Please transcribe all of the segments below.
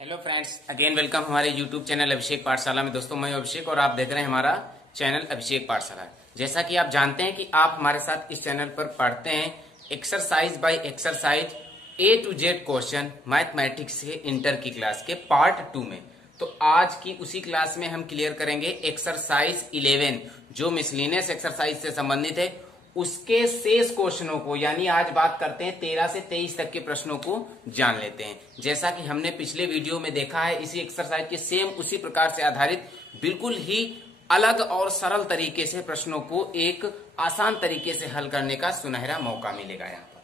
Hello friends, again welcome हमारे YouTube channel अभिषेक पाठशाला में। दोस्तों, मैं अभिषेक और आप देख रहे हैं हमारा चैनल अभिषेक पाठशाला। जैसा कि आप जानते हैं कि आप हमारे साथ इस चैनल पर पढ़ते हैं exercise by exercise A to Z question mathematics के इंटर की क्लास के पार्ट 2 में। तो आज की उसी क्लास में हम क्लियर करेंगे एक्सरसाइज 11 जो मिसलिनियस एक्सरसाइज से संबंधित है, उसके शेष क्वेश्चनों को, यानी आज बात करते हैं 13 से 23 तक के प्रश्नों को जान लेते हैं। जैसा कि हमने पिछले वीडियो में देखा है, इसी एक्सरसाइज के सेम उसी प्रकार से आधारित बिल्कुल ही अलग और सरल तरीके से प्रश्नों को एक आसान तरीके से हल करने का सुनहरा मौका मिलेगा यहाँ पर।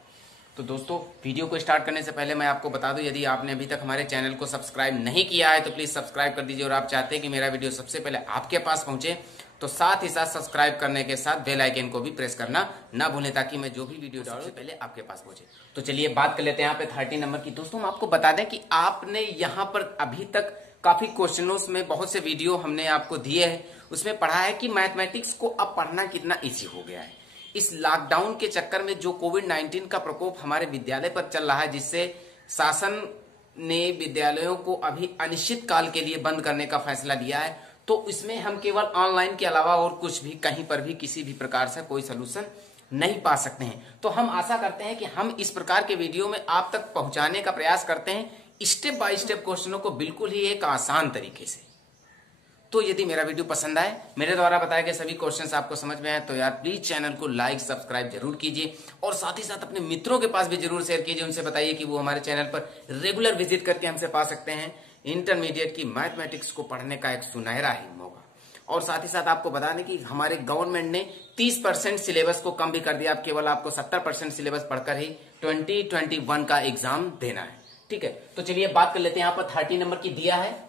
तो दोस्तों, वीडियो को स्टार्ट करने से पहले मैं आपको बता दूं, यदि आपने अभी तक हमारे चैनल को सब्सक्राइब नहीं किया है तो प्लीज सब्सक्राइब कर दीजिए। और आप चाहते हैं कि मेरा वीडियो सबसे पहले आपके पास पहुंचे तो साथ ही साथ सब्सक्राइब करने के साथ बेल आइकन को भी प्रेस करना ना भूलें, ताकि मैं जो भी वीडियो डालूं सबसे पहले आपके पास पहुंचे। तो चलिए बात कर लेते हैं यहाँ पे 30 नंबर की। दोस्तों, हम आपको बता दें कि आपने यहाँ पर अभी तक काफी क्वेश्चनों में बहुत से वीडियो हमने आपको दिए हैं, उसमें पढ़ा है कि मैथमेटिक्स को अब पढ़ना कितना ईजी हो गया है। इस लॉकडाउन के चक्कर में जो कोविड-19 का प्रकोप हमारे विद्यालय पर चल रहा है, जिससे शासन ने विद्यालयों को अभी अनिश्चित काल के लिए बंद करने का फैसला लिया है, तो इसमें हम केवल ऑनलाइन के अलावा और कुछ भी कहीं पर भी किसी भी प्रकार से कोई सलूशन नहीं पा सकते हैं। तो हम आशा करते हैं कि हम इस प्रकार के वीडियो में आप तक पहुंचाने का प्रयास करते हैं, स्टेप बाय स्टेप क्वेश्चनों को बिल्कुल ही एक आसान तरीके से। तो यदि मेरा वीडियो पसंद आए, मेरे द्वारा बताए गए सभी क्वेश्चंस आपको समझ में आए, तो यार प्लीज चैनल को लाइक सब्सक्राइब जरूर कीजिए और साथ ही साथ अपने मित्रों के पास भी जरूर शेयर कीजिए। उनसे बताइए कि वो हमारे चैनल पर रेगुलर विजिट करके हमसे पा सकते हैं इंटरमीडिएट की मैथमेटिक्स को पढ़ने का एक सुनहरा ही मौका। और साथ ही साथ आपको बता दें कि हमारे गवर्नमेंट ने 30% सिलेबस को कम भी कर दिया। अब केवल आपको 70% सिलेबस पढ़कर ही 2021 का एग्जाम देना है। ठीक है, तो चलिए बात कर लेते हैं। यहाँ पर 30 नंबर की दिया है,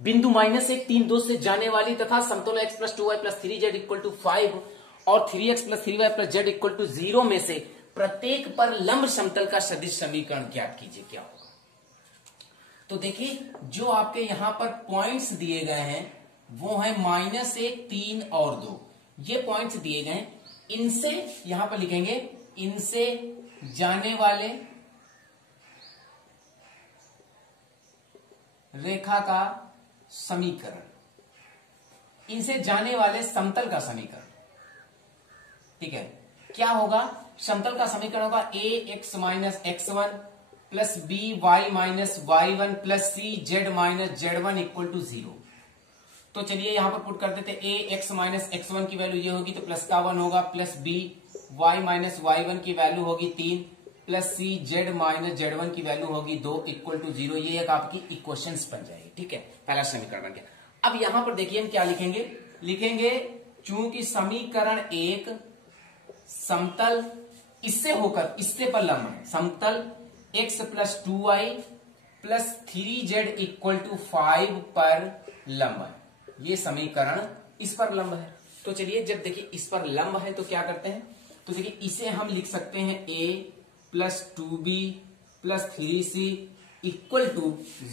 बिंदु -1 3 2 से जाने वाली तथा समतुल्य x + 2y + 3z = 5 और 3x + 3y + z = 0 में से प्रत्येक पर लंब समतल का सदिश समीकरण ज्ञात कीजिए। क्या होगा? तो देखिए, जो आपके यहां पर पॉइंट्स दिए गए हैं वो है -1 3 और 2। ये पॉइंट्स दिए गए हैं, इनसे यहां पर लिखेंगे इनसे जाने वाले रेखा का समीकरण, इनसे जाने वाले समतल का समीकरण। ठीक है, क्या होगा? समतल का समीकरण होगा ax - x1 + by - y1 + cz - z1 = 0। तो चलिए यहां पर पुट कर देते हैं। ax - x1 की वैल्यू ये होगी तो +1 होगा, प्लस b y - y1 की वैल्यू होगी 3 प्लस cz - z1 की वैल्यू होगी 2 = 0। ये एक आपकी इक्वेशंस बन जाएगी। ठीक है, पहला समीकरण बन गया। अब यहां पर देखिए हम क्या लिखेंगे चूंकि समीकरण 1 समतल इससे होकर इससे पर लंब है, समतल x + 2y + 3z = 5 पर लंब है। ये समीकरण इस पर लंब है। तो चलिए, जब देखिए इस पर लंब है तो क्या करते हैं, तो देखिए इसे हम लिख सकते हैं a + 2b + 3c =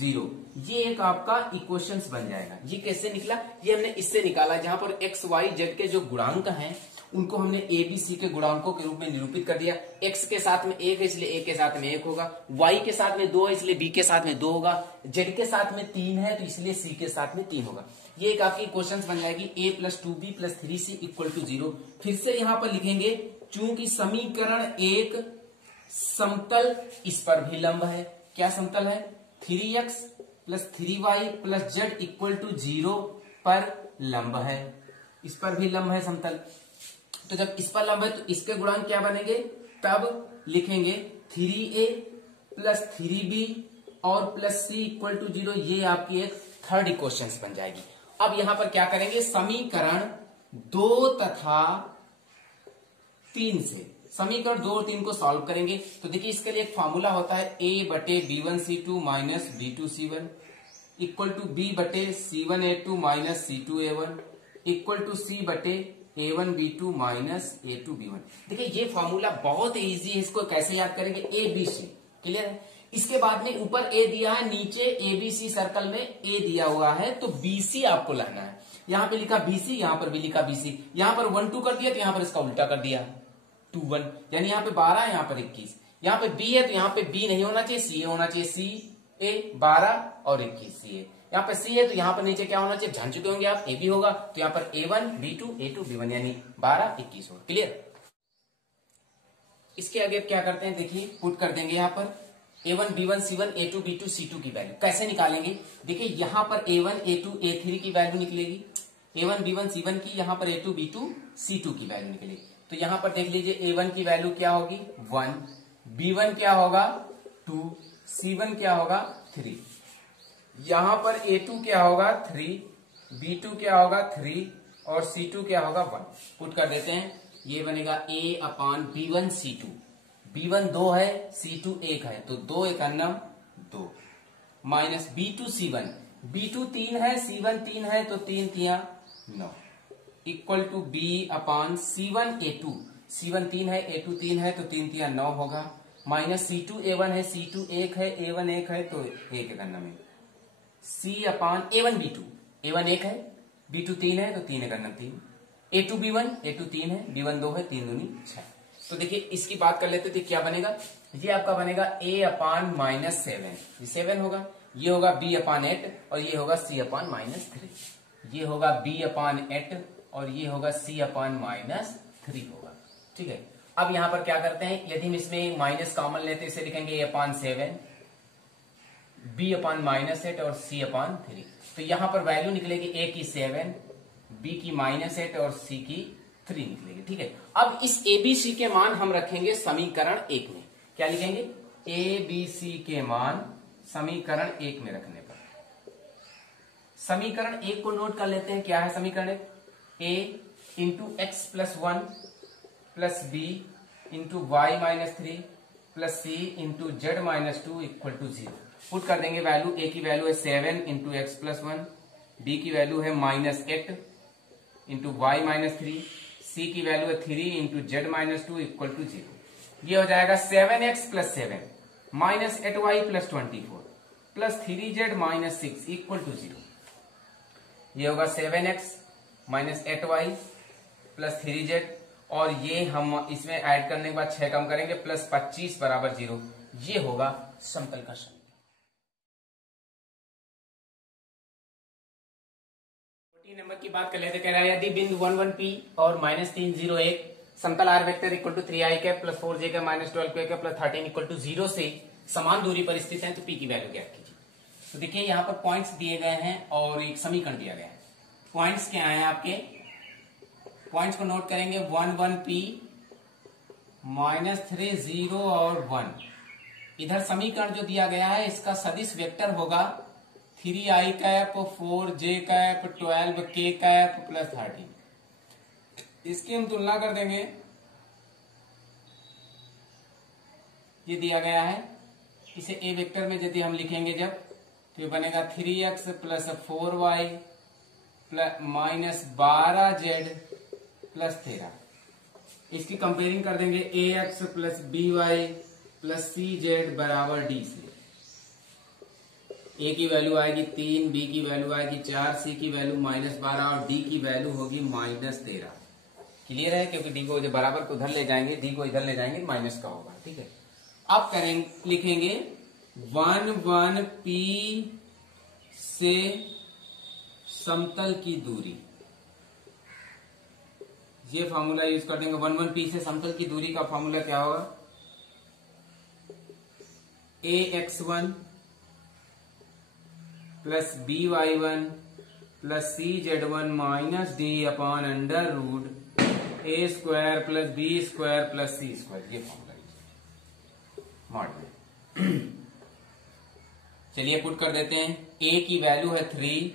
0। ये एक आपका इक्वेशंस बन जाएगा। ये कैसे निकला? ये हमने इससे निकाला, जहां पर x y z के जो गुणांक हैं उनको हमने a b c के गुणांकों के रूप में निरूपित कर दिया। x के साथ में 1 है इसलिए a के साथ में 1 होगा, y के साथ में 2 है इसलिए b के साथ में 2 होगा, z के साथ में 3 है तो इसलिए c के साथ में 3 होगा। ये एक आपकी इक्वेशंस बन जाएगी a + 2b + 3c = 0। फिर से यहां पर लिखेंगे चूंकि समीकरण 1 समतल इस पर भी लंब है। क्या समतल है? 3x + 3y + z = 0 पर लंब है। इस पर भी लंब है समतल। तो जब इस पर लंब है तो इसके गुणांक क्या बनेंगे? तब लिखेंगे 3a + 3b और +c = 0। ये आपकी एक थर्ड इक्वेशन बन जाएगी। अब यहां पर क्या करेंगे? समीकरण 2 तथा 3 से समीकरण 2 और 3 को सॉल्व करेंगे। तो देखिए इसके लिए एक फॉर्मूला होता है a/b1c2 - b2c1 = b/c1a2 - c2a1 = c/a1b2 - a2b1। देखिए ये फॉर्मूला बहुत इजी है, इसको कैसे याद करेंगे? abc, क्लियर है? इसके बाद में ऊपर a दिया है, नीचे abc सर्कल में a दिया हुआ है, तो bc आपको लाना है। यहां पे लिखा bc, यहां पर भी लिखा bc, यहां पर 1 2 कर दिया तो यहां पर इसका उल्टा कर दिया 2 1, यानी यहाँ पे 12 है, यहाँ पर 21। यहाँ पे b है तो यहाँ पे b नहीं होना चाहिए, c होना चाहिए, c ए 12 और 21 सी है। यहाँ पर सी है तो यहाँ पर नीचे क्या होना चाहिए, जान चुके होंगे आप, ए बी होगा, तो यहाँ पर A1 B2 A2 B1 यानी 12 21 होगा। क्लियर। इसके आगे क्या करते हैं, देखिए पुट कर देंगे यहाँ पर A1 B1 C1 A2 B2 C2 की वैल्यू कैसे निकालेंगे। देखिए यहाँ पर A1 A2 A3 की वैल्यू निकलेगी, A1 B1 C1 की, यहाँ पर A2 B2 C2 की वैल्यू निकलेगी। तो यहाँ पर देख लीजिए A1 की वैल्यू क्या होगी 1, B1 क्या होगा 2, C1 क्या होगा 3, यहाँ पर A2 क्या होगा 3, B2 क्या होगा 3 और C2 क्या होगा 1। पुट कर देते हैं, ये बनेगा A/B1 C2, B1 2 है C2 1 है तो 2 1 2 माइनस B2 C1, B2 3 है C1 3 है तो 3 3 9 equal to B/C1 A2, C1 3 है A2 3 है तो 3 3 9 होगा, माइनस C2 A1 है C2 1 है A1 1 है तो 1 1 में C/A1 B2, A1 1 है B2 3 है तो 3 1 3, A2 B1 A2 3 है B1 2 है 3 2 6। तो देखिए इसकी बात कर लेते थे, क्या बनेगा, ये आपका बनेगा A/-7, ये 7 होगा, ये होगा B/8 और ये होगा C/-3, ये होगा B/8 और ये होगा C/-3 होगा। ठीक है। अब यहां पर क्या करते हैं, यदि हम इसमें माइनस कॉमन लेते इसे लिखेंगे A/7 B/-8 और C/3। तो यहां पर वैल्यू निकलेगी A की 7, B की -8 और C की 3 निकलेगी। ठीक है। अब इस ABC के मान हम रखेंगे समीकरण 1 में, क्या लिखेंगे ABC के मान समीकरण 1 में रखने पर, समीकरण 1 को नोट कर लेते हैं। क्या है समीकरण 1, A into x plus 1 plus B into y -3 plus C into Z-2 equal to 0। Put कर देंगे वैल्यू, A की वैल्यू है 7 इंटू एक्स प्लस 1, B की वैल्यू है -8 इंटू वाई -3, C की वैल्यू है 3 इंटू Z-2 इक्वल टू 0। ये हो जाएगा 7x plus 7 minus 8y plus 24 plus 3z -6 equal to 0। ये होगा 7x minus 8y plus 3z और ये हम इसमें ऐड करने के बाद 6 कम करेंगे प्लस 25 बराबर 0। ये होगा समतल का समीकरण। नंबर की बात कर लेते, कह रहा है यदि बिंदु 1 1 P और -3 0 1 समतल r vector equal to 3i cap plus 4j cap minus 12 cap plus 13 equal to 0 से समान दूरी पर स्थित है तो P की वैल्यू ज्ञात कीजिए। तो देखिए यहाँ पर पॉइंट्स दिए गए हैं और एक समीकरण दिया गया है। पॉइंट्स क्या है आपके, पॉइंट्स को नोट करेंगे 1 1 P -3 0 और 1। इधर समीकरण जो दिया गया है इसका सदिश वेक्टर होगा 3i cap 4j cap 12k cap plus 13। इसकी हम तुलना कर देंगे, ये दिया गया है, इसे ए वेक्टर में यदि हम लिखेंगे जब तो ये बनेगा 3x plus 4y plus minus 12z plus 13। इसकी कंपेयरिंग कर देंगे ax plus by plus cz बराबर d से। ए की वैल्यू आएगी 3, बी की वैल्यू आएगी 4, सी की वैल्यू -12 और डी की वैल्यू होगी -13। क्लियर है, क्योंकि डी को जो बराबर को उधर ले जाएंगे, डी को इधर ले जाएंगे, माइनस का होगा। ठीक है। अब करेंगे, लिखेंगे 1 1 P से समतल की दूरी, ये फॉर्मूला यूज कर देंगे। 1 1 P से समतल की दूरी का फॉर्मूला क्या होगा, ax1 plus by1 plus cz1 minus d/√a² plus b² plus c²। ये फॉर्मूला मॉडल। चलिए पुट कर देते हैं, a की वैल्यू है 3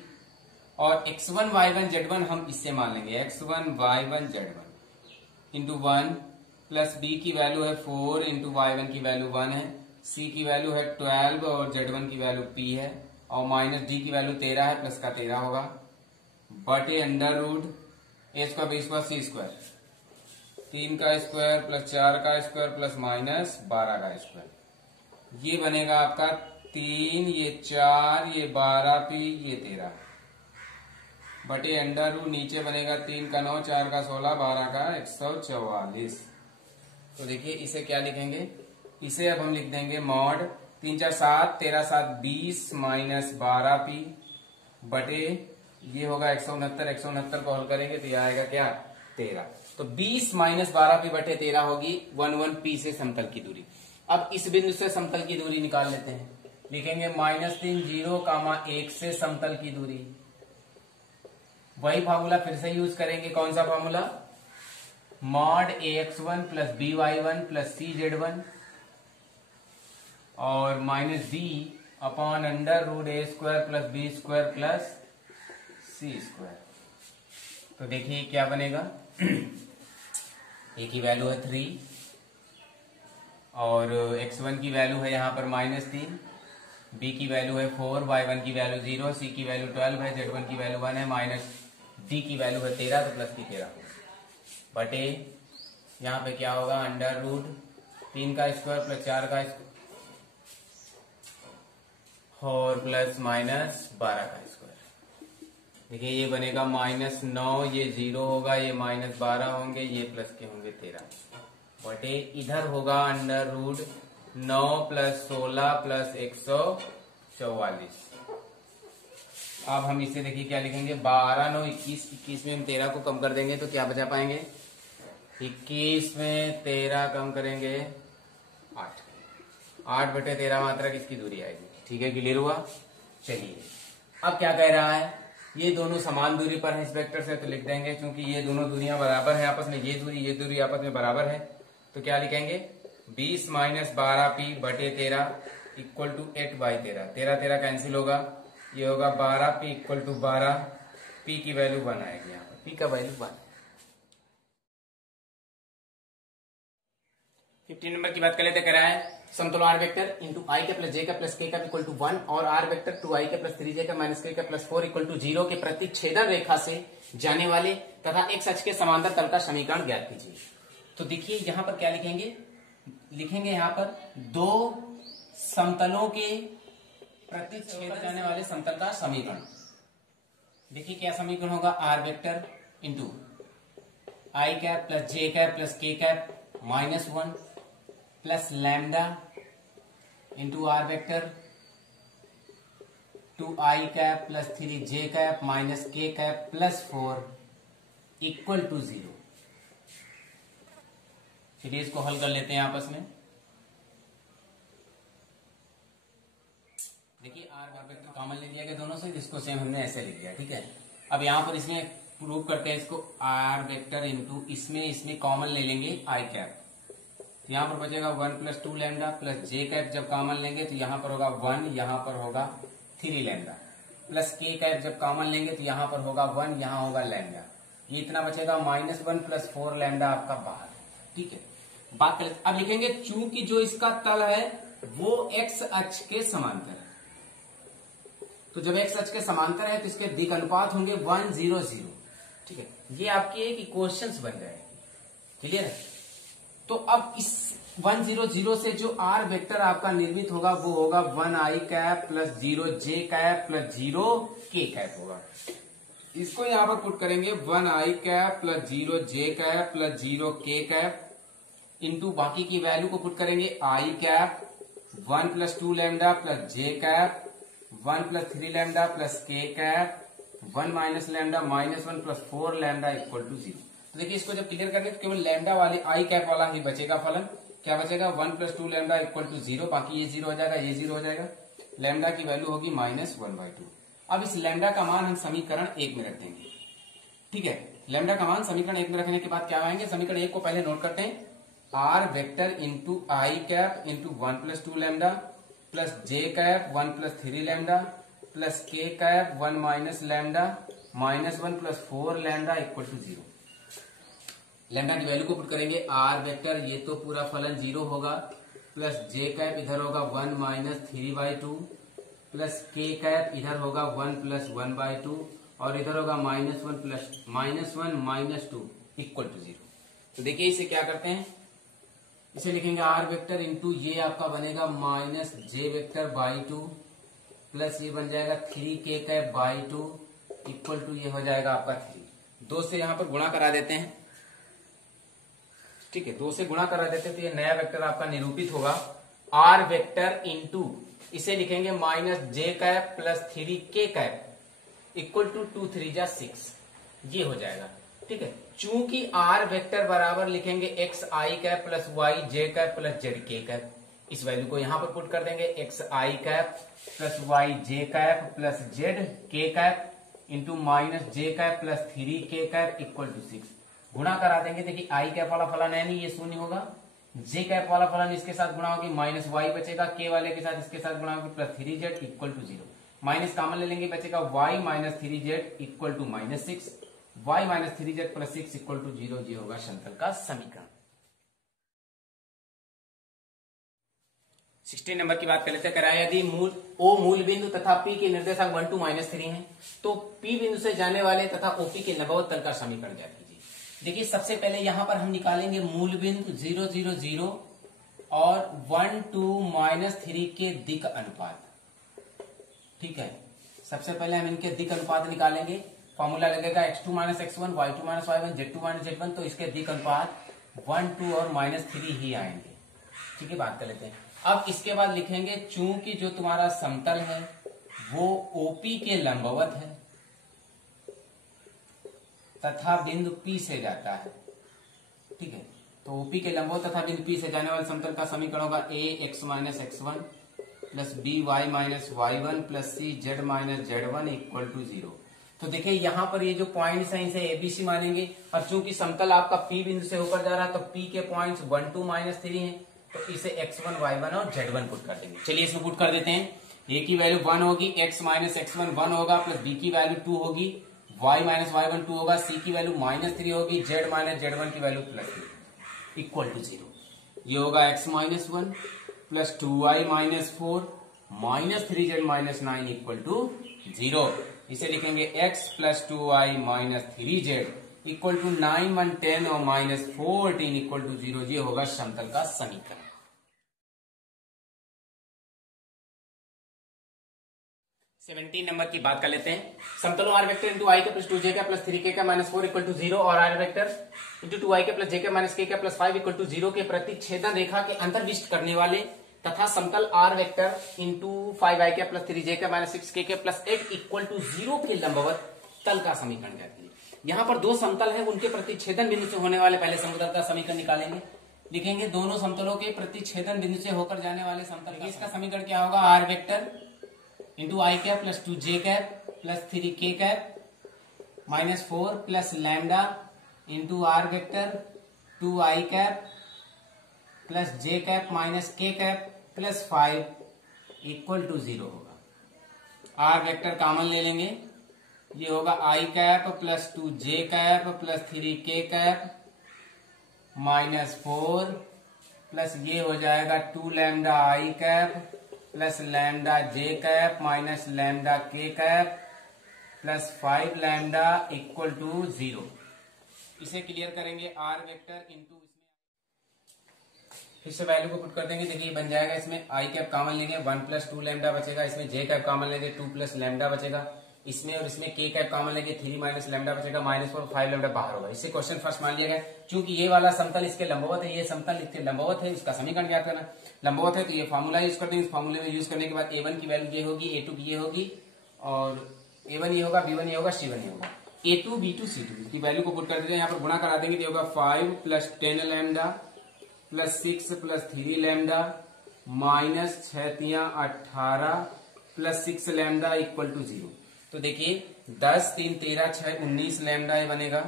और x1 y1 z1 हम इससे मान लेंगे, x1 y1 z1 into 1 plus b की वैल्यू है 4 इंटू y1 की वैल्यू 1 है, c की वैल्यू है 12 और z1 की वैल्यू p है और माइनस डी की वैल्यू 13 है, प्लस का 13 होगा बटे √a² b² c², 3 का स्क्वायर प्लस 4 का स्क्वायर प्लस माइनस 12 का स्क्वायर। ये बनेगा आपका 3, ये 4, ये 12p, ये 13 बटे √, नीचे बनेगा 3 का 9, 4 का 16, 12 का 144। तो देखिए इसे क्या लिखेंगे, इसे अब हम लिख देंगे मॉड 3 4 7, 13 7 20 माइनस 12p बटे ये होगा 169, 169 को हल करेंगे तो ये आएगा क्या 13। तो 20 माइनस 12p बटे 13 होगी 11p से समतल की दूरी। अब इस बिंदु से समतल की दूरी निकाल लेते हैं। लिखेंगे -3 0, 1 से समतल की दूरी। वही फार्मूला फिर से यूज करेंगे। कौन सा formula? Mod ax1 plus by1 plus cz1 और minus d upon under root a square plus b square plus c square. तो देखिए क्या बनेगा। a की वैल्यू है 3 और x1 की वैल्यू है यहाँ पर -3, b की वैल्यू है 4, y1 की वैल्यू 0, c की वैल्यू 12 है, z1 की वैल्यू 1 है, माइनस d की वैल्यू है 13, तो प्लस की 13 बटे यहाँ पे क्या होगा अंडर रूट 3 का स्क्वायर प्लस 4 का स्क्वायर और प्लस माइनस 12 का स्क्वायर। देखिए ये बनेगा -9, ये 0 होगा, ये -12 होंगे, ये प्लस के होंगे 13 बटे इधर होगा अंडर रूट 9 प्लस 16 प्लस 144। अब हम इसे देखिए क्या लिखेंगे 12 9 21, 21 में हम 13 को कम कर देंगे तो क्या बचा पाएंगे 21 में 13 कम करेंगे 8, 8 बटे 13 मात्रा किसकी दूरी आएगी। ठीक है, क्लियर हुआ। चलिए अब क्या कह रहा है, ये दोनों समान दूरी पर है इस वेक्टर से, तो लिख देंगे क्योंकि ये दोनों दूरियां बराबर है आपस में, ये दूरी आपस में बराबर है, तो क्या लिखेंगे 20 माइनस 12p बटे 13 इक्वल टू 8/13। 13 13 कैंसिल होगा, ये होगा 12p इक्वल टू 12, p की वैल्यू 1 आएगी यहाँ पर, p का वैल्यू 1। 15 नंबर की बात कर लेते, कह रहा है समतुल आर वेक्टर इंटू आई का प्लस जे का प्लस के का इक्वल टू 1 और आर वेक्टर 2i का प्लस 3j का माइनस के का प्लस 4 इक्वल टू 0 के प्रतिच्छेदन रेखा से जाने वाले तथा x अक्ष के समांतर तल का समीकरण ज्ञात कीजिए। तो देखिए यहां पर क्या लिखेंगे यहां पर दो समतलों के प्रतिच्छेदन जाने वाले समतल का समीकरण। देखिए क्या समीकरण होगा, are vector into I cap plus J cap plus के cap minus 1 plus lambda into are vector 2i cap plus 3j cap minus के कैप प्लस 4 इक्वल टू 0। चलिए इसको हल कर लेते हैं आपस में। देखिए आर वेक्टर कॉमन ले लिया गया दोनों से, इसको सेम हमने ऐसे लिख दिया। ठीक है, अब यहां पर इसमें प्रूव करते हैं इसको, आर वेक्टर इंटू इसमें कॉमन ले लेंगे आई कैप, तो यहां पर बचेगा 1 प्लस 2 लैम्डा प्लस जे कैप जब कॉमन लेंगे तो यहां पर होगा 1, यहां पर होगा 3 लैम्डा प्लस के कैप जब कॉमन लेंगे तो यहां पर होगा 1, यहां होगा लैम्डा, ये इतना बचेगा -1 प्लस 4 लैम्डा आपका बाहर। ठीक है, बात करें अब लिखेंगे चूंकि जो इसका तल है वो x अक्ष के समांतर है, तो जब x अक्ष के समांतर है तो इसके दिक् अनुपात होंगे 1 0 0। ठीक है, ये आपकी एक इक्वेशंस बन जाएगी। क्लियर है, तो अब इस 1 0 0 से जो आर वेक्टर आपका निर्मित होगा वो होगा 1i cap plus 0j cap plus 0k cap होगा। इसको यहां पर पुट करेंगे 1i cap plus 0j cap plus 0k cap into बाकी की वैल्यू को पुट करेंगे i cap 1 plus 2 lambda plus j cap 1 plus 3 lambda plus k cap 1 minus lambda minus 1 plus 4 lambda equal to 0। तो देखिए इसको जब clear करेंगे तो केवल लैम्डा वाले आई कैप वाला ही बचेगा फलन। क्या बचेगा 1 प्लस 2 लैम्डा इक्वल टू 0, बाकी ये 0 हो जाएगा, ये 0 हो जाएगा, लैम्डा की वैल्यू होगी -1/2। अब इस लैम्डा का मान हम समीकरण 1 में रख देंगे। ठीक है, लैम्डा का मान समीकरण 1 में रखने के बाद क्या आएंगे, समीकरण 1 को पहले नोट करते हैं, आर वेक्टर इंटू आई cap into 1 plus 2 lambda plus जे कैप 1 प्लस 3 लैम्डा प्लस के cap 1 minus lambda minus 1 plus 4 lambda equal to 0। Lambda की वैल्यू को पुट करेंगे, आर वेक्टर ये तो पूरा फलन 0 होगा प्लस जे कैप इधर होगा 1 माइनस 3/2 प्लस के कैप इधर होगा 1 प्लस 1/2 और इधर होगा -1 प्लस -1 माइनस 2 इक्वल टू 0। तो देखिए इसे क्या करते हैं, इसे लिखेंगे आर वेक्टर इंटू ये आपका बनेगा minus J vector by 2 plus ये बन जाएगा 3k cap by 2 equal to ये हो जाएगा आपका 3। 2 से यहां पर गुणा करा देते हैं। ठीक है, 2 से गुणा करा देते तो ये नया वेक्टर आपका निरूपित होगा आर वेक्टर इंटू इसे लिखेंगे minus J cap plus 3k cap equal to 2 3 जा 6, ये हो जाएगा। ठीक है, चूंकि आर वेक्टर बराबर लिखेंगे X I cap plus Y J cap plus Z K cap, इस वैल्यू को यहां पर पुट कर देंगे X I cap plus Y J cap plus Z K cap into minus J cap plus 3k cap equal to 6। गुणा करा देंगे, देखिए आई कैप वाला फलन है नहीं, ये शून्य होगा, जे कैप वाला फलन इसके साथ गुणा होगी माइनस वाई बचेगा, के वाले के साथ इसके साथ गुणा होगी plus 3z equal to 0, minus common ले लेंगे बचेगा y minus 3z equal to minus 6, y minus 3z plus 6 equal to 0, ये होगा समतल का समीकरण। 16 नंबर की बात कर लेते हैं। कराया यदि मूल बिंदु तथा P के निर्देशांक 1 2 -3 हैं तो P बिंदु से जाने वाले तथा OP के लंबवत तल का समीकरण ज्ञात कीजिए। देखिए सबसे पहले यहां पर हम निकालेंगे मूल बिंदु 0 0 0 और 1 2 -3 के दिक अनुपात। ठीक है, सबसे पहले हम इनके दिक अनुपात निकालेंगे। फॉर्मूला लगेगा x2 - x1 y2 - y1 z2 - z1, तो इसके दिक अनुपात 1 2 और -3 ही आएंगे। ठीक है, बात कर लेते हैं। अब इसके बाद लिखेंगे चूंकि जो तुम्हारा समतल है वो ओपी के लंबवत है तथा बिंदु P से जाता है। ठीक है, तो ओपी के लंबवत तथा बिंदु P से जाने वाले समतल का समीकरण होगा a x - x1 plus b y - y1 plus c z - z1 equal to 0। तो देखिए यहां पर ये जो पॉइंट्स हैं इसे एबीसी मानेंगे, और चूंकि समतल आपका P बिंदु से होकर जा रहा है तो P के पॉइंट्स 1 2 -3 हैं, तो इसे x1 y1 और z1 पुट कर देंगे। चलिए इसमें पुट कर देते हैं। a की वैल्यू 1 होगी, x - x1 1 होगा, प्लस b की वैल्यू 2 होगी, y - y1 2 होगा, c की वैल्यू -3 होगी, z - z1 की वैल्यू +3 इक्वल टू 0। ये होगा x - 1 plus 2y - 4 -3z - 9 equal to 0। इसे लिखेंगे x plus 2y - 3z equal to 9 1 10 और -14 इक्वल टू 0। ये होगा समतल का समीकरण। 17 नंबर की बात कर लेते हैं। समतलों आर वेक्टर इंटू आई के प्लस 2 जे का प्लस 3 के का -4 इक्वल टू 0 और आर वेक्टर इंटू 2 आई के प्लस जे के माइनस के का प्लस 5 इक्वल टू 0 के प्रतिच्छेदन रेखा के अंतर्विष्ट करने वाले तथा समतल आर वेक्टर इंटू 5 आई के प्लस 3 जे के माइनस 6 के प्लस 8 इक्वल टू 0 के लंबवत तल का समीकरण ज्ञात कीजिए। यहाँ पर दो समतल है, उनके प्रतिच्छेदन बिंदु से होने वाले पहले समतल का समीकरण निकालेंगे। लिखेंगे दोनों समतलों के प्रतिच्छेदन बिंदु से होकर जाने वाले समतल, इसका समीकरण क्या होगा, are vector into I cap plus 2 j cap plus 3 k cap -4 plus lambda into are vector 2 i cap plus J cap minus के कैप प्लस 5 इक्वल टू 0 होगा। आर वेक्टर कॉमन ले लेंगे, ये होगा i cap plus 2 j cap plus 3 k cap -4 plus ये हो जाएगा 2 lambda i cap plus lambda j cap minus lambda के cap plus 5 lambda equal to 0। इसे क्लियर करेंगे आर वेक्टर इंटू फिर से वैल्यू को पुट कर देंगे। देखिए बन जाएगा, इसमें आई कैप कॉमन लेंगे 1 प्लस 2 लैम्डा बचेगा, इसमें जे कैप कॉमन लेंगे 2 प्लस लैम्डा बचेगा, इसमें और इसमें के कैप कॉमन लेंगे 3 माइनस लैम्डा बचेगा, -4 5 लैम्डा बाहर होगा। इससे क्वेश्चन फर्स्ट मान लिया गया, चूंकि ये वाला समतल इसके लंबवत है, ये समतल इसके लंबवत है, इसका समीकरण ज्ञात करना। लंबवत है तो ये फार्मूला यूज कर देंगे, इस फार्मूले में यूज करने के बाद a1 की वैल्यू ये होगी, a2 की ये होगी, और a1 ये होगा, b1 ये होगा, c1 ये होगा, a2 b2 c2 की वैल्यू को पुट कर देंगे। यहाँ पर गुणा करा देंगे, ये होगा 5 plus 10 lambda plus 6 plus 3 lambda minus 6 3 18 plus 6 lambda equal to 0। तो देखिए 10 3 13 6 19 लैम्डा ये बनेगा,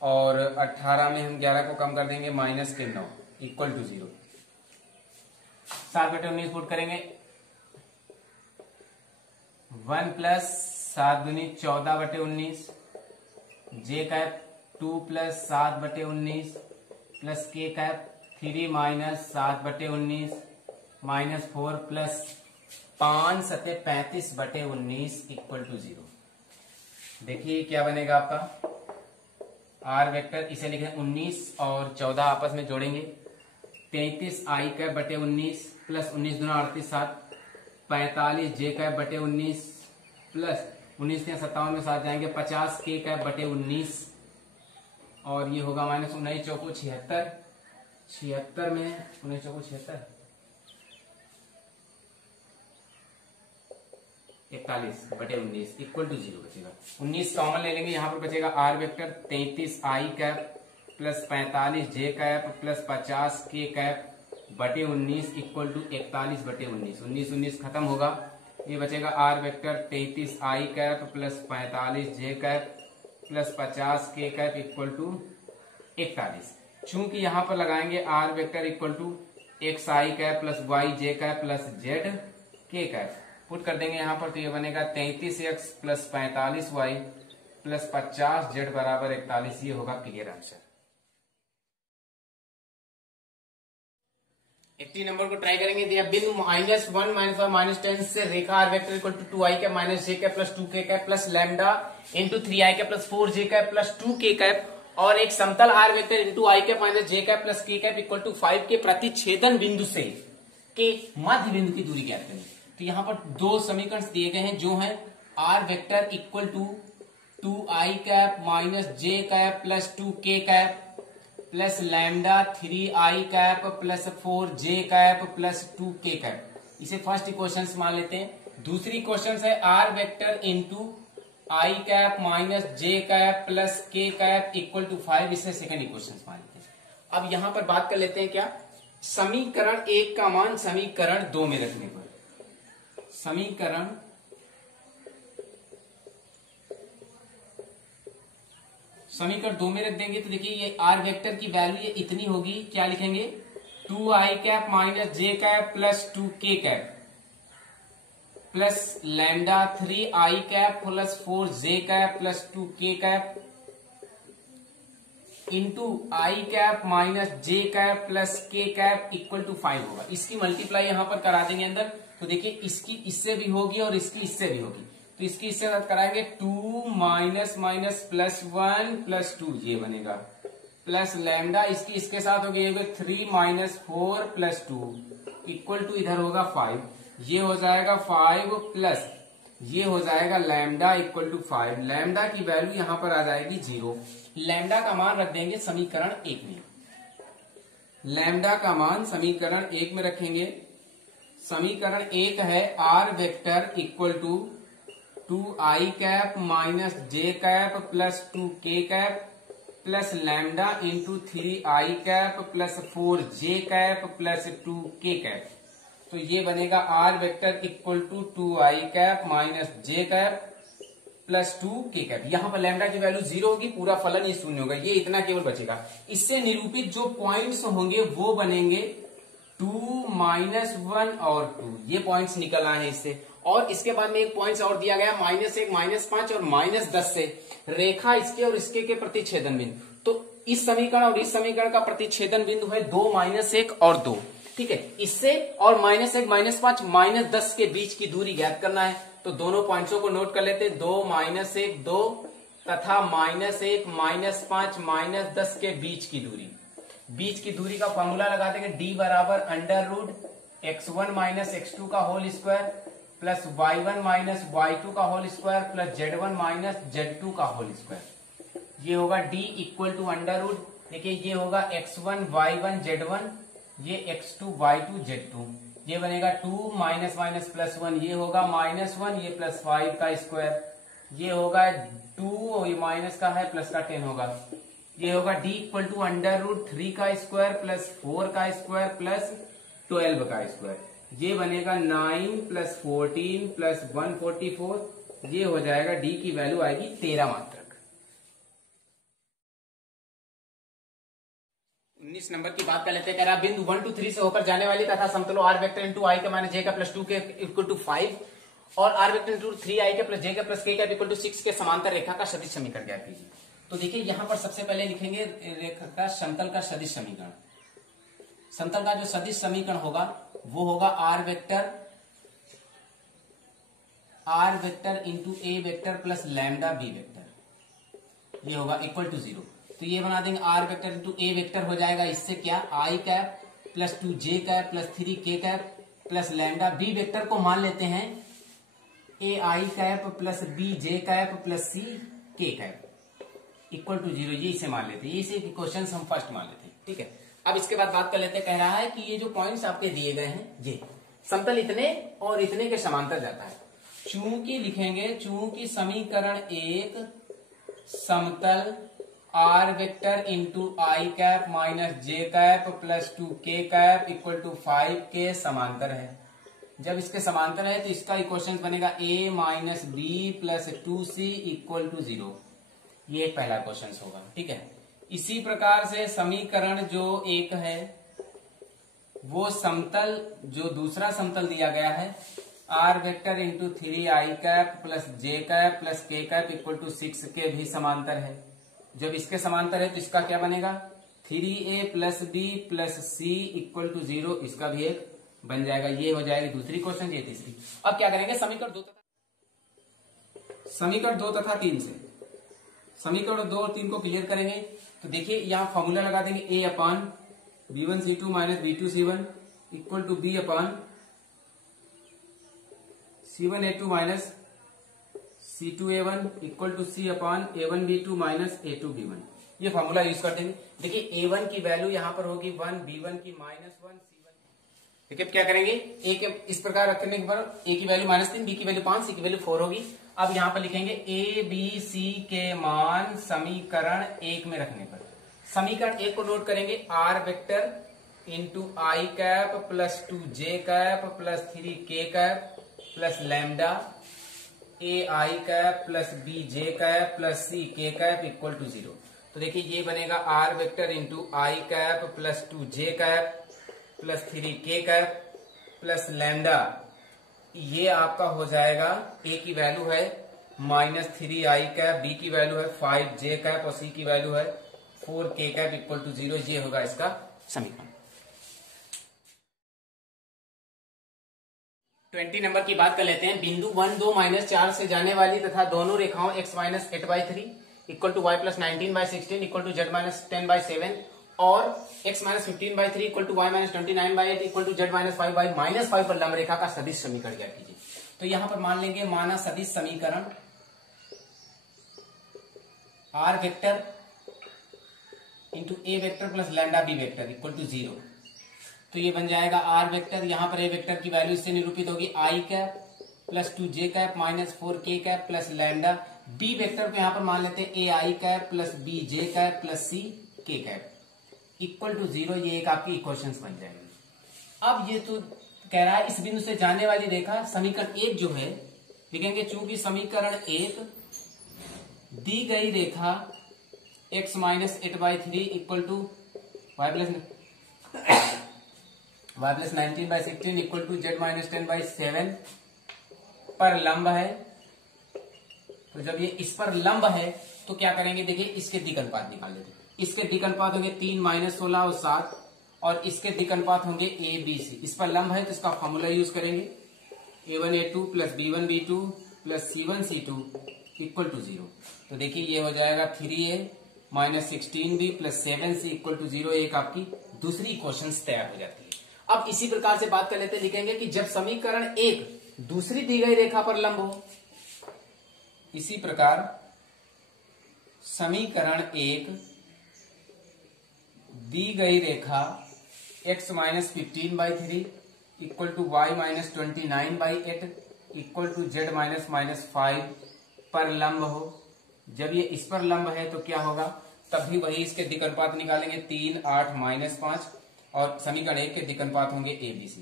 और 18 में हम 11 को कम कर देंगे माइनस के 9 इक्वल टू 0। 7/19 पुट करेंगे, 1 प्लस 7 दूनी 14/19 जे कैप 2 प्लस 7/19 प्लस के कैप 3 माइनस 7/19 -4 प्लस 5 सते 35/19 इक्वल टू 0। देखिए क्या बनेगा आपका आर वेक्टर, इसे लिखें 19 और 14 आपस में जोड़ेंगे, 33 आई कैप बटे 19 प्लस 19 दूना 38 7 45 जे कैप बटे 19 प्लस 19 के 57 में साथ जाएंगे 50 के कैप बटे 19, और ये होगा माइनस 19 चौको 76 76 में 19 चौको 76 41/19 इक्वल टू 0 बचेगा। 19 कॉमन ले लेंगे, यहाँ पर बचेगा r vector 33i cap plus 45j cap plus 50k cap बटे 19 इक्वल टू 41/19। 19 खत्म होगा, ये बचेगा r vector 33i cap plus 45j cap plus 50k cap equal to 41। चूंकि यहां पर लगाएंगे r vector equal to xi cap plus yj cap plus zk cap, put कर देंगे यहां पर, तो ये बनेगा 33x plus 45y plus 50z बराबर 41। ये होगा क्लियर आंसर। 80 नंबर को ट्राई करेंगे। दिया बिंदु -1 -10 से रेखा R vector equal to 2i cap minus j cap plus 2k cap plus lambda into 3i cap plus 4j cap plus 2k cap और एक समतल are vector into I cap minus j cap plus k cap equal to 5 के प्रतिच्छेदन बिंदु से के मध्य बिंदु की दूरी ज्ञात करें। तो यहाँ पर दो समीकरण दिए गए हैं जो है r vector equal to 2i cap minus j cap plus 2k cap plus lambda 3i cap plus 4j cap plus 2k cap. इसे फर्स्ट इक्वेशन मान लेते हैं। दूसरी इक्वेशन है r vector into I cap minus j cap plus k cap equal to 5। इसे second equation मान लेते हैं। अब यहां पर बात कर लेते हैं क्या, समीकरण 1 का मान समीकरण 2 में रखने पर, समीकरण समीकरण 2 में रख देंगे तो देखिए ये आर वेक्टर की वैल्यू ये इतनी होगी, क्या लिखेंगे 2i cap minus j cap plus 2k cap plus lambda 3i cap plus 4j cap plus 2k cap into I cap minus j cap plus k cap equal to 5 होगा। इसकी multiply यहां पर करा देंगे अंदर, तो देखिए इसकी इससे भी होगी और इसकी इससे भी होगी, तो इसकी इससे साथ कराएंगे 2 माइनस माइनस प्लस 1 प्लस 2 ये बनेगा प्लस लैम्डा इसकी इसके साथ हो गया 3 माइनस 4 प्लस 2 इक्वल टू इधर होगा 5, ये हो जाएगा 5 प्लस ये हो जाएगा लैम्डा इक्वल टू 5। लैम्डा की वैल्यू यहां पर आ जाएगी 0। लैम्डा का मान रख देंगे समीकरण 1 में, लैम्डा का मान समीकरण 1 में रखेंगे। समीकरण 1 है r vector equal to 2i cap minus j cap plus 2k cap plus lambda into 3i cap plus 4j cap plus 2k cap. तो ये बनेगा are vector equal to 2i cap minus j cap plus 2k cap. यहां पर lambda की value 0 होगी, पूरा फलन ये शून्य होगा, ये इतना केवल बचेगा। इससे निरूपित जो पॉइंट्स होंगे वो बनेंगे 2 माइनस 1 और 2, ये पॉइंट्स निकल आए हैं इससे। और इसके बाद में एक पॉइंट और दिया गया -1 -5 और -10 से रेखा इसके और इसके के प्रतिच्छेदन बिंदु। तो इस समीकरण और इस समीकरण का प्रतिच्छेदन बिंदु है 2 -1 और 2, ठीक है। इससे और -1 -5 -10 के बीच की दूरी ज्ञात करना है, तो दोनों पॉइंट्सों को नोट कर लेते हैं। 2 -1 2 तथा -1 -5 -10 के बीच की दूरी, बीच की दूरी का फॉर्मूला लगा देंगे d बराबर √x1 माइनस x2 का whole square plus y1 minus y2 का whole square plus z1 minus z2 का होल स्क्वायर। ये होगा d इक्वल टू √ देखिए ये होगा x1 y1 z1, ये x2 y2 z2, ये बनेगा 2 माइनस माइनस प्लस 1, ये होगा -1, ये प्लस 5 का स्क्वायर, ये होगा 2 ये माइनस का है प्लस का 10 होगा, ये होगा d इक्वल टू √3 का स्क्वायर प्लस 4 का स्क्वायर प्लस 12 का स्क्वायर, ये बनेगा 9 प्लस 14 प्लस 144, ये हो जाएगा d की वैल्यू आएगी 13 मात्रक। 19 नंबर की बात कर लेते हैं। कह रहा बिंदु 1 2 3 से होकर जाने वाली तथा समतलों आर वेक्टर इंटू आई का माइनस j का प्लस 2 के इक्वल टू 5 और आर वेक्टर इंटू 3i के प्लस j का प्लस k का इक्वल टू 6 के समांतर रेखा का सदिश समीकरण ज्ञात कीजिए। तो देखिए यहां पर सबसे पहले लिखेंगे रेखा का समतल का सदिश समीकरण। समतल का जो सदिश समीकरण होगा वो होगा are vector into A vector plus lambda B vector, ये होगा इक्वल टू 0। तो ये बना देंगे R vector into A vector हो जाएगा इससे क्या I cap plus 2j cap plus 3k cap plus lambda. B vector को मान लेते हैं A I cap plus B J cap plus C K cap equal to 0, ये इसे मान लेते हैं। ये इसे क्वेश्चन हम फर्स्ट मान लेते हैं, ठीक है। अब इसके बाद बात कर लेते हैं। कह रहा है कि ये जो पॉइंट्स आपके दिए गए हैं ये समतल इतने और इतने के समांतर जाता है, चूंकि लिखेंगे, चूंकि समीकरण एक समतल are vector into I cap minus J cap plus 2k cap equal to 5 के समांतर है। जब इसके समांतर है तो इसका इक्वेशन बनेगा a minus b plus 2c equal to 0। ये एक पहला क्वेश्चन होगा, ठीक है। इसी प्रकार से समीकरण जो एक है वो समतल, जो दूसरा समतल दिया गया है r vector into 3i cap plus जे कैप प्लस के कैप इक्वल टू 6 के भी समांतर है। जब इसके समांतर है तो इसका क्या बनेगा 3a plus b plus c equal to 0, इसका भी एक बन जाएगा। ये हो जाएगी दूसरी क्वेश्चन, ये तीसरी। अब क्या करेंगे समीकरण दो तथा तीन से समीकरण 2 और 3 को क्लियर करेंगे। तो देखिए यहां फॉर्मूला लगा देंगे a upon b1c2 minus b2c1 equal to b upon c1a2 minus c2a1 equal to c upon a1b2 minus a2b1। ये फॉर्मूला यूज कर देंगे। देखिए a1 की वैल्यू यहां पर होगी 1, b1 की -1, ठीक है। क्या करेंगे ए के इस प्रकार रखने के बाद ए की वैल्यू -3, बी की वैल्यू 5, सी की वैल्यू 4 होगी। अब यहां पर लिखेंगे ए बी सी के मान समीकरण 1 में रखने पर समीकरण 1 को नोट करेंगे R vector into I cap plus 2j cap plus 3k cap plus lambda A I cap plus B J cap plus C K cap equal to 0। तो देखिए ये बनेगा are vector into I cap plus 2j cap plus 3k cap plus lambda, ये आपका हो जाएगा a की value है -3i कैप, b की वैल्यू है 5j कैप और c की वैल्यू है 4k कैप इक्वल टू 0। ये होगा इसका समीकरण। 20 नंबर की बात कर लेते हैं। बिंदु 1, 2, -4 से जाने वाली तथा दोनों रेखाओं x minus 8/3 equal to y plus 19/16 equal to z minus 10/7 और x minus 15/3 equal to y minus 29/8 equal to z minus 5/5 पर लंब रेखा का सदिश समीकरण ज्ञात कीजिए। तो यहां पर मान लेंगे माना सदिश समीकरण r vector into a vector plus lambda b vector equal to 0। तो ये बन जाएगा r वेक्टर, यहां पर a वेक्टर की वैल्यू इससे निरूपित होगी i cap plus 2j cap minus 4k cap plus lambda. b vector को यहां पर मान लेते हैं ai cap plus bj cap plus c k cap equal to 0। ये एक आपकी इक्वेशंस बन जाएंगे। अब ये तो कह रहा है इस बिंदु से जाने वाली रेखा समीकरण 1 जो है लिखेंगे, चूंकि समीकरण 1 दी गई रेखा x minus 8/3 equal to y plus 19/16 equal to z minus 10/7 पर लंब है। तो जब ये इस पर लंब है तो क्या करेंगे, देखिए इसके दिक् अनुपात निकाल लेते हैं। इसके दिक् अनुपात होंगे 3, -16 और 7 और इसके दिक् अनुपात होंगे a b c। इस पर लंब है तो इसका फॉर्मूला यूज करेंगे a1a2 plus b1b2 plus c1c2 equal to 0। तो देखिए ये हो जाएगा 3a minus 16b plus 7c equal to 0। एक आपकी दूसरी इक्वेशन तैयार हो जाती है। अब इसी प्रकार से बात कर लेते, लिखेंगे कि जब समीकरण 1 दूसरी दी गई रेखा पर लंब हो, इसी प्रकार समीकरण 1 दी गई रेखा x minus 15/3 equal to y minus 29/8 equal to z minus 5 पर लंब हो। जब ये इस पर लंब है तो क्या होगा, तब भी वही इसके दिक् अनुपात निकालेंगे 3, 8, -5 और समीकरण 1 के दिक् अनुपात होंगे a b c।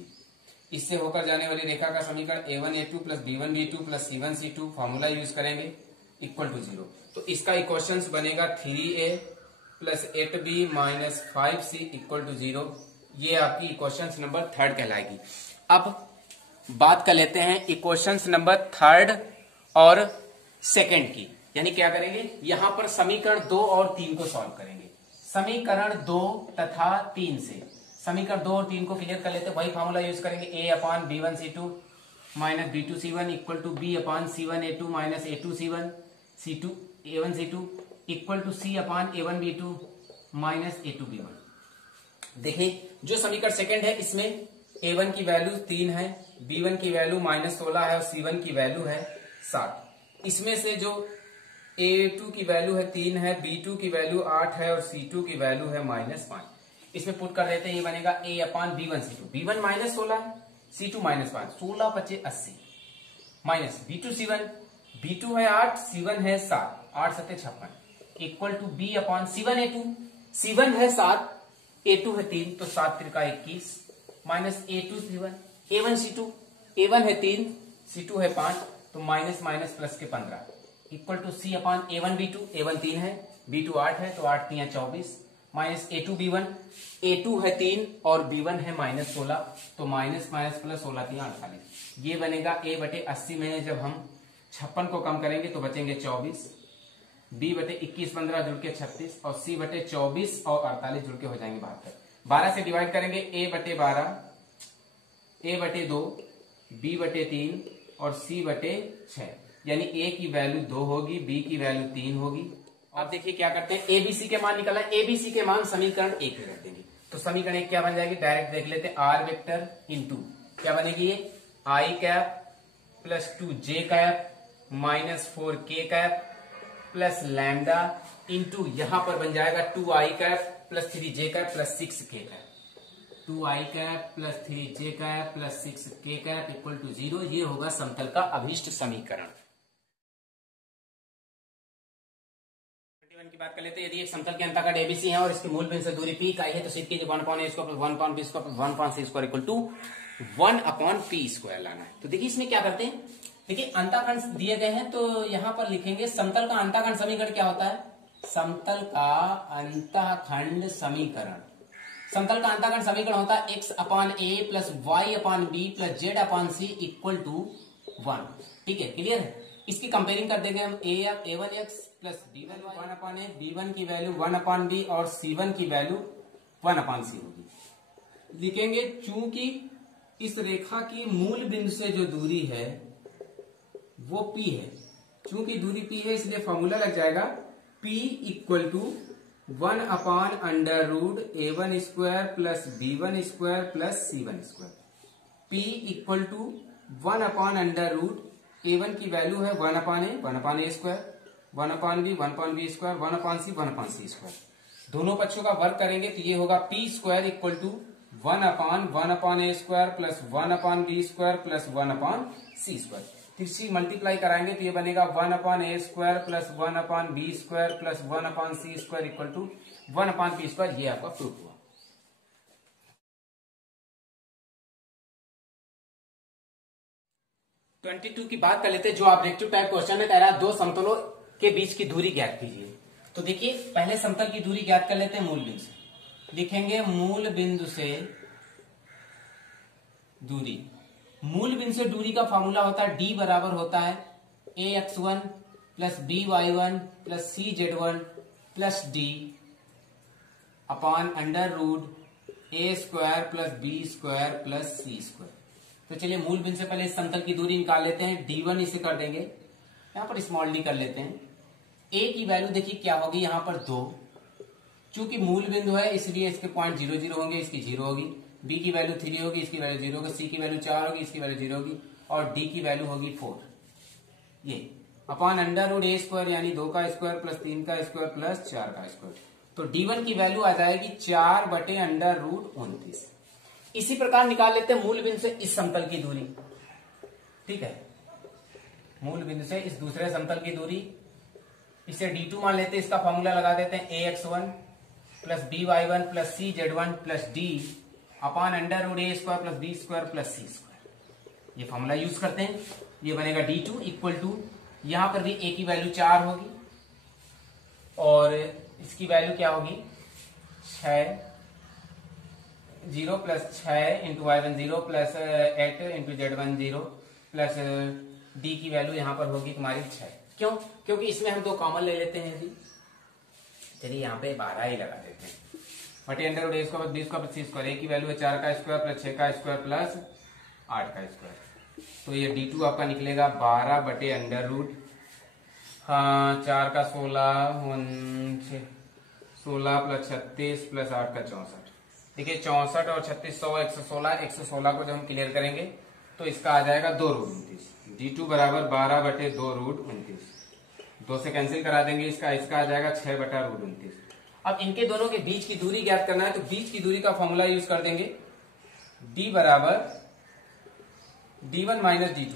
इससे होकर जाने वाली रेखा का समीकरण a1a2 plus b1b2 plus c1c2 formula use करेंगे इक्वल टू 0। तो इसका इक्वेशन बनेगा 3a plus 8b minus 5c equal to 0। ये आपकी इक्वेशन नंबर 3 कहलाएगी। अब बात कर लेते हैं इक्वेशन नंबर 3 और 2 की, यानी क्या करेंगे यहां पर समीकरण 2 और 3 को सॉल्व करेंगे। समीकरण 2 तथा 3 से समीकरण 2 और 3 को क्लियर कर लेते हैं। वही फॉर्मूला यूज करेंगे a upon b1c2 minus b2c1 equal to b upon c1a2 minus a2c1 a1c2 equal to c upon a1b2 minus a2b1। देखिए जो समीकरण 2 है इसमें a1 की वैल्यू 3 है, b1 की वैल्यू -16 है और c1 की वैल्यू है 7। इसमें से जो a2 की वैल्यू है 3 है, b2 की वैल्यू 8 है और c2 की वैल्यू है -5। इसमें पुट कर देते हैं, ये बनेगा a अपान b1c2। b1 -16 है, c2 -5, 16 × 25 80 minus B2 C1, B2 है 8, C1 है 7, 8 7 56 equal to B upon C1 A2, C1 है 7, A2 है 3 तो 7 Trika 21 minus A2 C1, A1 C2, A1 है 3, C2 है 5 तो माइनस माइनस प्लस के 15 equal to C upon A1 B2, A1 3 है, B2 8 है तो 8 3 24 माइनस A2 B1, A2 है 3 और B1 है माइनस 16 तो माइनस माइनस प्लस 16 3 48 ये बनेगा A बटे 80 में जब हम 56 को कम करेंगे तो बचेंगे 24, B बटे 21 15 जुड़ के 36 और C बटे 24 और 48 जुड़ के हो जाएंगे 72। 12 से डिवाइड करेंगे A बटे 12, A बटे 2, B बटे 3 और C बटे 6 यानी A की वैल्यू 2 होगी, B की वैल्यू 3 होगी। अब देखिए क्या करते हैं, ABC के मान निकालना है, ABC के मान समीकरण 1 में रख देंगे तो समीकरण 1 क्या बन जाएगी, डायरेक्ट देख लेते हैं, R वेक्टर इंटू क्या बनेगी ये I cap plus 2J cap minus 4K cap plus lambda into यहां पर बन जाएगा 2I cap plus 3J cap plus 6K cap, 2I cap plus 3J cap plus 6K cap equal to 0। ये होगा समतल का अभीष्ट समीकरण। की बात कर लेते हैं, यदि एक समतल के अंतःखंड ABC है और इसकी मूल बिंदु से दूरी P का है तो सीध कीजिए 1/a² 1/b² 1/c² equal to 1/p² लाना है। तो देखिए इसमें क्या करते हैं, देखिए अंतःखंड दिए गए हैं तो यहां पर लिखेंगे समतल का अंतःखंड समीकरण क्या होता है, समतल का अंतःखंड समीकरण, समतल का अंतःखंड समीकरण होता है x/a plus y/b plus z/c equal to 1। ठीक है, क्लियर है। इसकी कंपेयरिंग कर देंगे हम a1x plus b1 1/a, b1 की वैल्यू 1/b और c1 की वैल्यू 1/c होगी। लिखेंगे चूंकि इस रेखा की मूल बिंदु से जो दूरी है वो p है, चूंकि दूरी p है इसलिए फॉर्मूला लग जाएगा p equal to 1/√a1² plus b1² plus c1²। p equal to 1/√a1 की वैल्यू है 1/a, 1/a², 1/b, 1/b², 1/c, 1/c²। दोनों पक्षों का वर्ग करेंगे तो ये होगा p² equal to 1/1/a² plus 1/b² plus 1/c²। तीसरी मल्टीप्लाई कराएंगे तो ये बनेगा 1/a² plus 1/b² plus 1/c² equal to 1/p²। ये आपका प्रूफ हुआ। 22 की बात कर लेते हैं, जो ऑब्जेक्टिव टाइप क्वेश्चन में कह रहा है दो समतलों के बीच की दूरी ज्ञात कीजिए। तो देखिए पहले समतल की दूरी ज्ञात कर लेते हैं मूल बिंदु से। लिखेंगे मूल बिंदु से दूरी, मूल बिंदु से दूरी का फॉर्मूला होता है d बराबर होता है ax1 plus by1 plus cz1 plus d upon √a² plus b² plus c²। तो चलिए मूल बिंदु से पहले इस समतल की दूरी निकाल लेते हैं, d1 इसे कर देंगे, यहां पर स्मॉल d कर लेते हैं। a की वैल्यू देखिए क्या होगी, यहां पर 2, चूंकि मूल बिंदु है इसलिए इसके पॉइंट 0 0 होंगे, इसकी 0 होगी। b की वैल्यू 3 होगी, इसकी वैल्यू 0 होगी। c की वैल्यू 4 होगी, इसकी वैल्यू 0 होगी और d की वैल्यू होगी 4। ये अपॉन √a² यानी 2 का स्क्वायर प्लस 3 का स्क्वायर प्लस 4 का स्क्वायर। तो d1 की वैल्यू आ जाएगी 4/√29। इसी प्रकार निकाल लेते हैं मूल बिंदु से इस समतल की दूरी। ठीक है, मूल बिंदु से इस दूसरे समतल की दूरी, इसे d2 मान लेते हैं, इसका फॉर्मूला लगा देते हैं ax1 plus by1 plus cz1 plus d upon √a² plus b² plus c²। ये फॉर्मूला यूज करते हैं, ये बनेगा d2 इक्वल टू, यहां पर भी a की वैल्यू 4 होगी और इसकी वैल्यू क्या होगी 6, 0 plus 6 into y1 0 plus 8 into z1 0 plus d की वैल्यू यहां पर होगी तुम्हारी 6। क्यों? क्योंकि इसमें हम 2 कॉमन ले लेते हैं। यदि चलिए यहाँ पे 12 ही लगा देते हैं, बटे √a² plus b² plus c²। a की वैल्यू है 4 का स्क्वायर प्लस 6 का स्क्वायर प्लस 8 का स्क्वायर। तो ये d2 आपका निकलेगा 12 बटे √4 का 16 प्लस 36 प्लस 8 का 64। देखिए 64 और 36 100 116 को जब हम क्लियर करेंगे तो इसका आ जाएगा 2√29। d2 बराबर 12 बटे 2√29, 2 से कैंसिल करा देंगे, इसका आ जाएगा 6/√29। अब इनके दोनों के बीच की दूरी ज्ञात करना है तो बीच की दूरी का फॉर्मूला यूज कर देंगे, d बराबर d1 माइनस d2।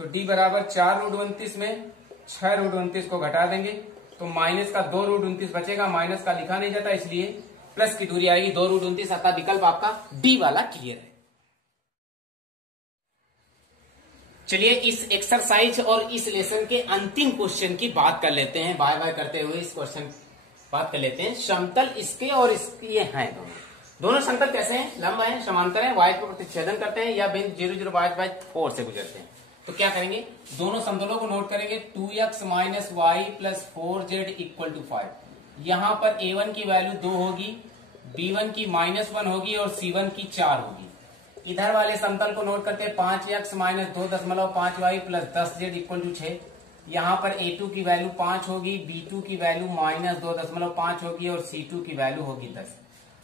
तो d बराबर 4√29 में 6√29 को घटा देंगे तो माइनस का 2√29 बचेगा। माइनस का लिखा नहीं जाता इसलिए प्लस की दूरी आएगी 2√29, अतः विकल्प आपका डी वाला क्लियर है। चलिए इस एक्सरसाइज और इस लेसन के अंतिम क्वेश्चन की बात कर लेते हैं। बाय बाय करते हुए इस क्वेश्चन बात कर लेते हैं। समतल इसके और इसके हैं दोनों समतल कैसे हैं? लंब हैं, समांतर हैं, y पर प्रतिच्छेदन करते हैं या बिंदु 0 0 बाय 4 से गुजरते हैं। तो क्या करेंगे, दोनों समतलों को नोट करेंगे। 2x minus y plus 4z equal to 5। यहां पर a1 की वैल्यू 2 होगी, b1 की -1 होगी और c1 की 4 होगी। इधर वाले समतल को नोट करते हैं। 5x minus 2.5y plus 10z equal to 6। यहाँ पर a2 की वैल्यू 5 होगी, b2 की वैल्यू -2.5 होगी और c2 की वैल्यू होगी 10।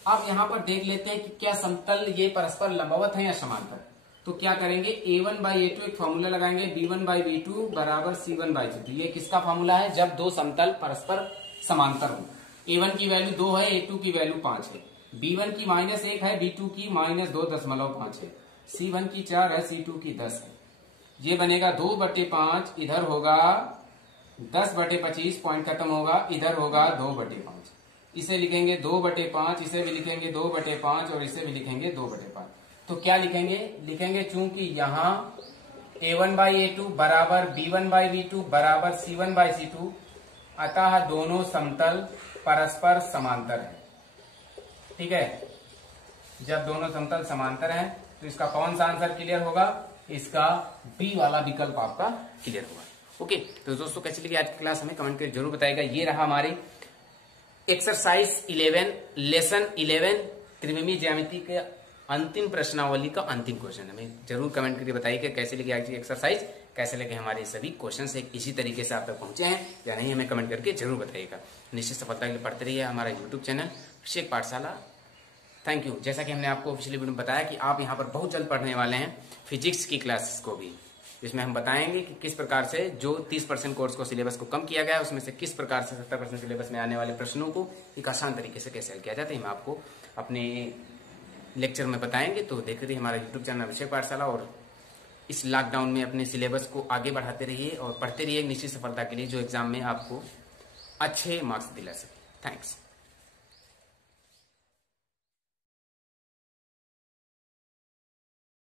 अब यहाँ पर देख लेते हैं कि क्या समतल ये परस्पर लंबवत है या समांतर। तो क्या करेंगे, a1/a2 एक फॉर्मूला लगाएंगे, b1/b2 बराबर c1/c2। ये किसका फॉर्मूला है? जब दो समतल परस्पर समांतर हो। a1 की वैल्यू 2 है, a2 की वैल्यू 5 है, b1 की -1 है, b2 की -2.5 है, c1 की 4 है, c2 की 10 है। ये बनेगा 2/5, इधर होगा 10/25, पॉइंट खत्म होगा, इधर होगा 2/5। इसे लिखेंगे 2/5, इसे भी लिखेंगे 2/5 और इसे भी लिखेंगे 2/5। तो क्या लिखेंगे, लिखेंगे चूंकि यहाँ a1/a2 बराबर b1/b2 बराबर c1/c2, अतः दोनों समतल परस्पर समांतर है। ठीक है, जब दोनों समतल समांतर हैं तो इसका कौन सा आंसर क्लियर होगा? इसका बी वाला विकल्प आपका क्लियर होगा। ओके, तो दोस्तों कैसी लगी आज की क्लास हमें कमेंट करके जरूर बताएगा। ये रहा हमारी एक्सरसाइज 11 लेसन 11 त्रिविमीय ज्यामिति के अंतिम प्रश्नावली का अंतिम क्वेश्चन। हमें जरूर कमेंट करके बताइए कैसे लगी आज की एक्सरसाइज, कैसे लगे हमारे सभी क्वेश्चन एक इसी तरीके से आप तक पहुंचे हैं या नहीं, हमें कमेंट करके जरूर बताइएगा। निश्चित सफलता के लिए पढ़ते रहिए हमारा यूट्यूब चैनल अभिषेक पाठशाला। Thank you. जैसा कि हमने आपको पिछली वीडियो में बताया कि आप यहाँ पर बहुत जल्द पढ़ने वाले हैं फिजिक्स की क्लासेस को भी, जिसमें हम बताएंगे कि किस प्रकार से जो 30% कोर्स को सिलेबस को कम किया गया है उसमें से किस प्रकार से 70% सिलेबस में आने वाले प्रश्नों को एक आसान तरीके से कैसे हल किया जाता है, हम आपको अपने लेक्चर में बताएंगे। तो देखते रहिए हमारा यूट्यूब चैनल अभिषेक पाठशाला और इस लॉकडाउन में अपने सिलेबस को आगे बढ़ाते रहिए और पढ़ते रहिए निश्चित सफलता के लिए जो एग्जाम में आपको अच्छे मार्क्स दिला सके। थैंक्स।